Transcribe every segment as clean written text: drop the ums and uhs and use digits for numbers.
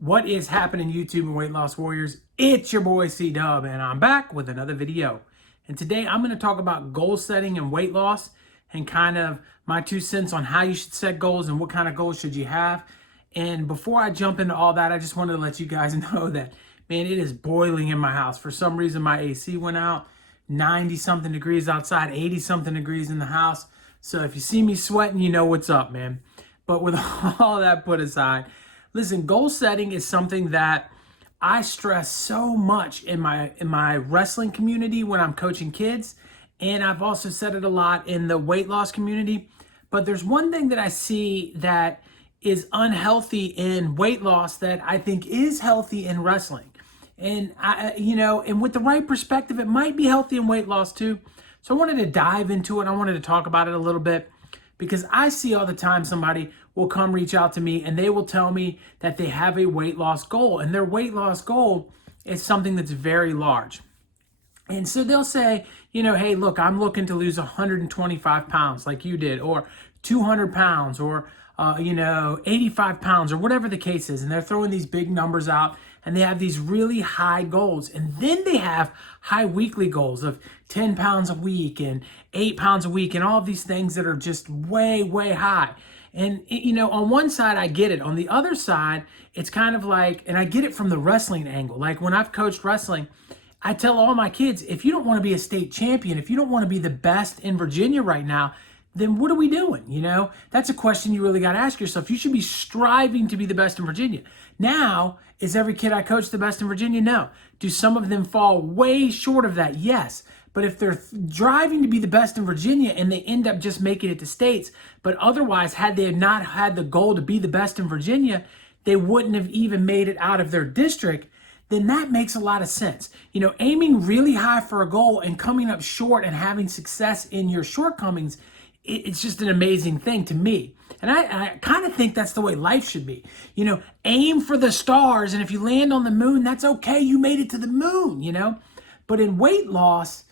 What is happening, YouTube and weight loss warriors? It's your boy C-Dub, and I'm back with another video. And today I'm going to talk about goal setting and weight loss and kind of my 2 cents on how you should set goals and what kind of goals should you have. And before I jump into all that, I just wanted to let you guys know that, man, it is boiling in my house. For some reason, my AC went out, 90 something degrees outside, 80 something degrees in the house. So if you see me sweating, you know what's up, man. But with all that put aside, listen, goal setting is something that I stress so much in my wrestling community when I'm coaching kids, and I've also said it a lot in the weight loss community. But there's one thing that I see that is unhealthy in weight loss that I think is healthy in wrestling. And and with the right perspective, it might be healthy in weight loss too. So I wanted to dive into it. I wanted to talk about it a little bit because I see all the time somebody will come reach out to me and they will tell me that they have a weight loss goal, and their weight loss goal is something that's very large. And so they'll say, hey, look, I'm looking to lose 125 pounds like you did, or 200 pounds, or 85 pounds, or whatever the case is. And they're throwing these big numbers out, and they have these really high goals. And then they have high weekly goals of 10 pounds a week and 8 pounds a week and all of these things that are just way, way high. And, on one side, I get it. On the other side, it's kind of like, and I get it from the wrestling angle. Like when I've coached wrestling, I tell all my kids, if you don't want to be a state champion, if you don't want to be the best in Virginia right now, then what are we doing? That's a question you really got to ask yourself. You should be striving to be the best in Virginia. Now, is every kid I coach the best in Virginia? No. Do some of them fall way short of that? Yes. But if they're driving to be the best in Virginia and they end up just making it to states, but otherwise, had they not had the goal to be the best in Virginia, they wouldn't have even made it out of their district, then that makes a lot of sense. Aiming really high for a goal and coming up short and having success in your shortcomings, it's just an amazing thing to me. And I kind of think that's the way life should be. Aim for the stars, and if you land on the moon, that's okay. You made it to the moon, But in weight loss,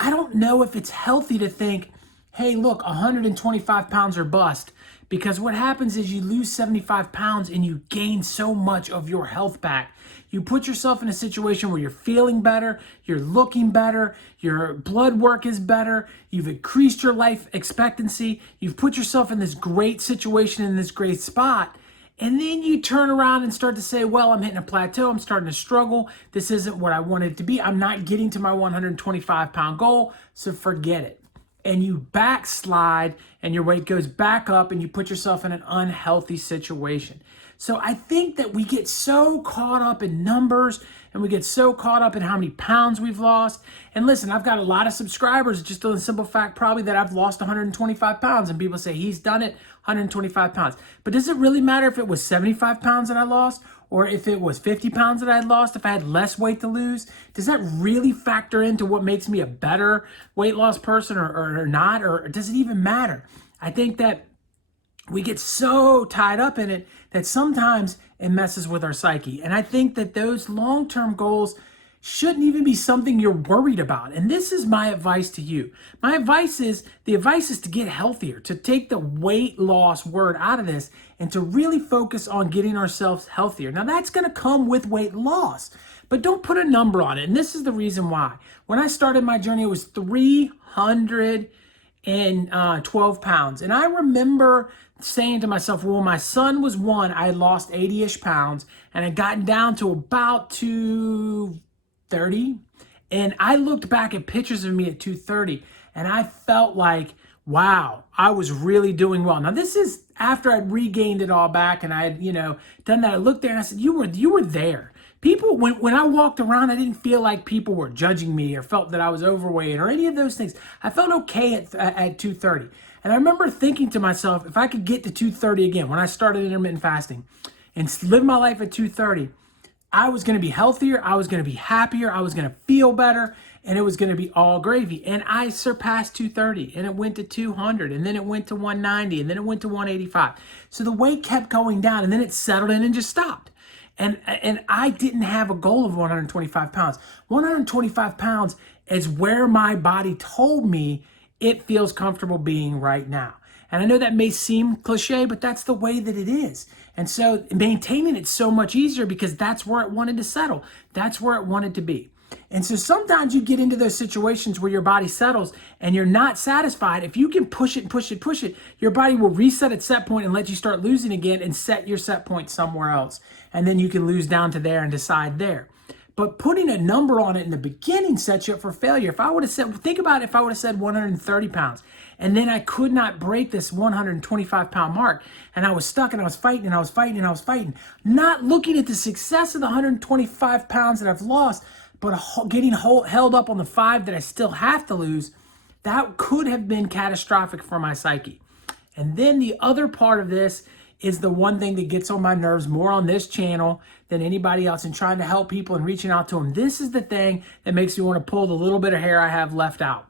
I don't know if it's healthy to think, hey, look, 125 pounds or bust. Because what happens is you lose 75 pounds and you gain so much of your health back. You put yourself in a situation where you're feeling better, you're looking better, your blood work is better, you've increased your life expectancy, you've put yourself in this great situation, in this great spot. And then you turn around and start to say, well, I'm hitting a plateau. I'm starting to struggle. This isn't what I wanted it to be. I'm not getting to my 125-pound goal, so forget it. And you backslide and your weight goes back up and you put yourself in an unhealthy situation. So I think that we get so caught up in numbers and we get so caught up in how many pounds we've lost. And listen, I've got a lot of subscribers, just on the simple fact probably that I've lost 125 pounds. And people say, he's done it, 125 pounds. But does it really matter if it was 75 pounds that I lost? Or if it was 50 pounds that I had lost, if I had less weight to lose? Does that really factor into what makes me a better weight loss person or not? Or does it even matter? I think that we get so tied up in it that sometimes it messes with our psyche. And I think that those long-term goals shouldn't even be something you're worried about. And this is my advice to you. The advice is to get healthier, to take the weight loss word out of this and to really focus on getting ourselves healthier. Now that's going to come with weight loss, but don't put a number on it. And this is the reason why. When I started my journey, it was 312 pounds. And I remember saying to myself, well, when my son was 1, I had lost 80-ish pounds and I'd gotten down to about 230. And I looked back at pictures of me at 230 and I felt like, wow, I was really doing well. Now this is after I'd regained it all back and I had, done that. I looked there and I said, you were there. People, when I walked around, I didn't feel like people were judging me or felt that I was overweight or any of those things. I felt okay at 230. And I remember thinking to myself, if I could get to 230 again, when I started intermittent fasting and live my life at 230, I was going to be healthier, I was going to be happier, I was going to feel better, and it was going to be all gravy. And I surpassed 230, and it went to 200, and then it went to 190, and then it went to 185. So the weight kept going down, and then it settled in and just stopped. And I didn't have a goal of 125 pounds. 125 pounds is where my body told me it feels comfortable being right now. And I know that may seem cliche, but that's the way that it is. And so maintaining it's so much easier because that's where it wanted to settle. That's where it wanted to be. And so sometimes you get into those situations where your body settles and you're not satisfied. If you can push it and push it, push it, your body will reset its set point and let you start losing again and set your set point somewhere else. And then you can lose down to there and decide there. But putting a number on it in the beginning sets you up for failure. If I would have said, think about it, if I would have said 130 pounds and then I could not break this 125 pound mark and I was stuck and I was fighting and I was fighting and I was fighting, not looking at the success of the 125 pounds that I've lost, but getting held up on the 5 that I still have to lose, that could have been catastrophic for my psyche. And then the other part of this is the one thing that gets on my nerves more on this channel than anybody else and trying to help people and reaching out to them. This is the thing that makes me want to pull the little bit of hair I have left out.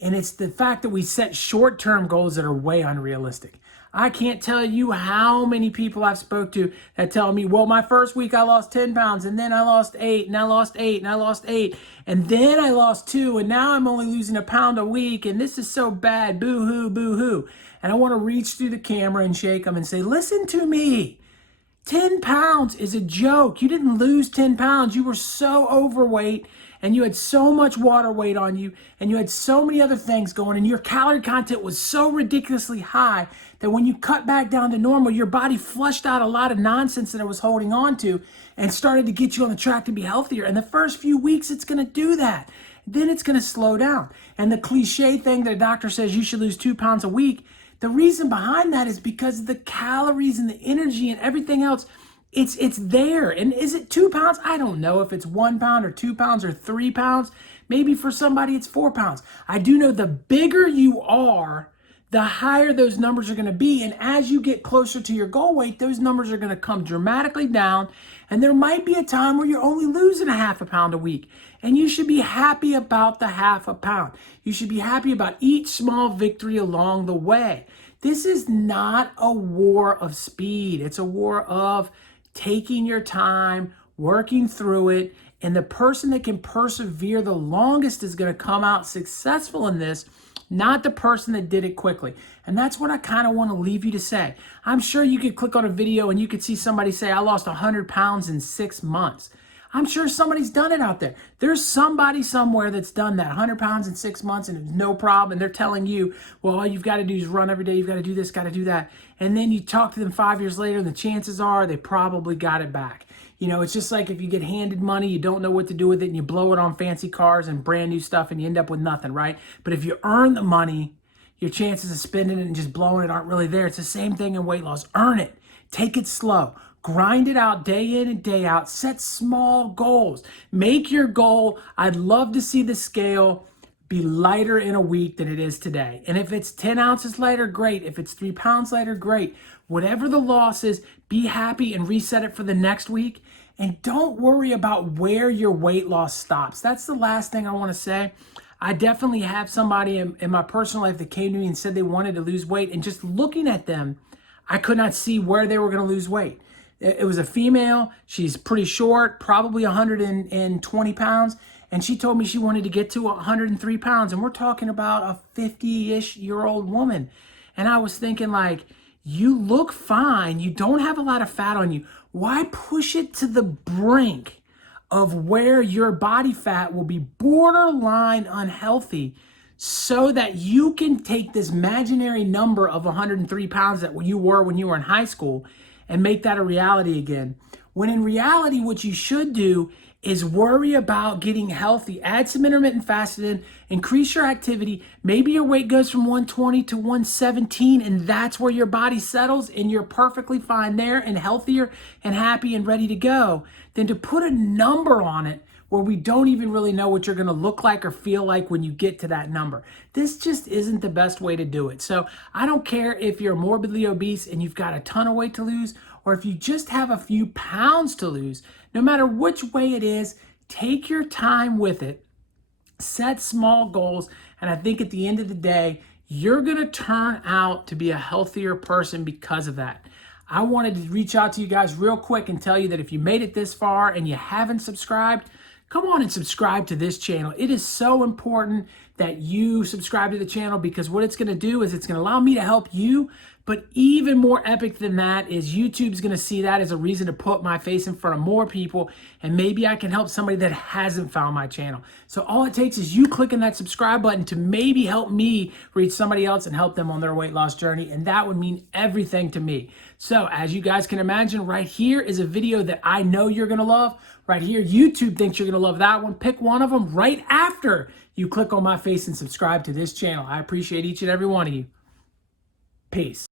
And it's the fact that we set short-term goals that are way unrealistic. I can't tell you how many people I've spoke to that tell me, well, my first week I lost 10 pounds and then I lost 8 and I lost 8 and I lost 8 and then I lost 2 and now I'm only losing a pound a week and this is so bad, boo-hoo, boo-hoo. And I want to reach through the camera and shake them and say, listen to me. 10 pounds is a joke. You didn't lose 10 pounds. You were so overweight and you had so much water weight on you and you had so many other things going and your calorie content was so ridiculously high that when you cut back down to normal, your body flushed out a lot of nonsense that it was holding on to and started to get you on the track to be healthier. And the first few weeks, it's going to do that. Then it's going to slow down. And the cliche thing that a doctor says you should lose 2 pounds a week, the reason behind that is because of the calories and the energy and everything else. It's there. And is it 2 pounds? I don't know if it's 1 pound or 2 pounds or 3 pounds. Maybe for somebody it's 4 pounds. I do know the bigger you are, the higher those numbers are going to be. And as you get closer to your goal weight, those numbers are going to come dramatically down. And there might be a time where you're only losing a half a pound a week. And you should be happy about the half a pound. You should be happy about each small victory along the way. This is not a war of speed. It's a war of taking your time, working through it, and the person that can persevere the longest is going to come out successful in this, not the person that did it quickly. And that's what I kind of want to leave you to say. I'm sure you could click on a video and you could see somebody say, I lost 100 pounds in 6 months. I'm sure somebody's done it out there. There's somebody somewhere that's done that, 100 pounds in 6 months, and it's no problem. And they're telling you, well, all you've got to do is run every day. You've got to do this, got to do that. And then you talk to them 5 years later, and the chances are they probably got it back. You know, it's just like if you get handed money, you don't know what to do with it, and you blow it on fancy cars and brand new stuff, and you end up with nothing, right? But if you earn the money, your chances of spending it and just blowing it aren't really there. It's the same thing in weight loss. Earn it. Take it slow. Grind it out day in and day out. Set small goals. Make your goal. I'd love to see the scale be lighter in a week than it is today. And if it's 10 ounces lighter, great. If it's 3 pounds lighter, great. Whatever the loss is, be happy and reset it for the next week. And don't worry about where your weight loss stops. That's the last thing I want to say. I definitely have somebody in my personal life that came to me and said they wanted to lose weight. And just looking at them, I could not see where they were going to lose weight. It was a female. She's pretty short, probably 120 pounds. And she told me she wanted to get to 103 pounds. And we're talking about a 50-ish-year-old woman. And I was thinking, like, you look fine. You don't have a lot of fat on you. Why push it to the brink of where your body fat will be borderline unhealthy so that you can take this imaginary number of 103 pounds that you were when you were in high school and make that a reality again? When in reality, what you should do is worry about getting healthy. Add some intermittent fasting in, increase your activity. Maybe your weight goes from 120 to 117, and that's where your body settles, and you're perfectly fine there and healthier and happy and ready to go, than to put a number on it where we don't even really know what you're going to look like or feel like when you get to that number. This just isn't the best way to do it. So I don't care if you're morbidly obese and you've got a ton of weight to lose, or if you just have a few pounds to lose. No matter which way it is, take your time with it, set small goals, and I think at the end of the day, you're going to turn out to be a healthier person because of that. I wanted to reach out to you guys real quick and tell you that if you made it this far and you haven't subscribed, come on and subscribe to this channel. It is so important that you subscribe to the channel, because what it's going to do is it's going to allow me to help you. But even more epic than that is YouTube's going to see that as a reason to put my face in front of more people, and maybe I can help somebody that hasn't found my channel. So all it takes is you clicking that subscribe button to maybe help me reach somebody else and help them on their weight loss journey, and that would mean everything to me. So as you guys can imagine, right here is a video that I know you're going to love. Right here, YouTube thinks you're going to love that one. Pick one of them right after you click on my face and subscribe to this channel. I appreciate each and every one of you. Peace.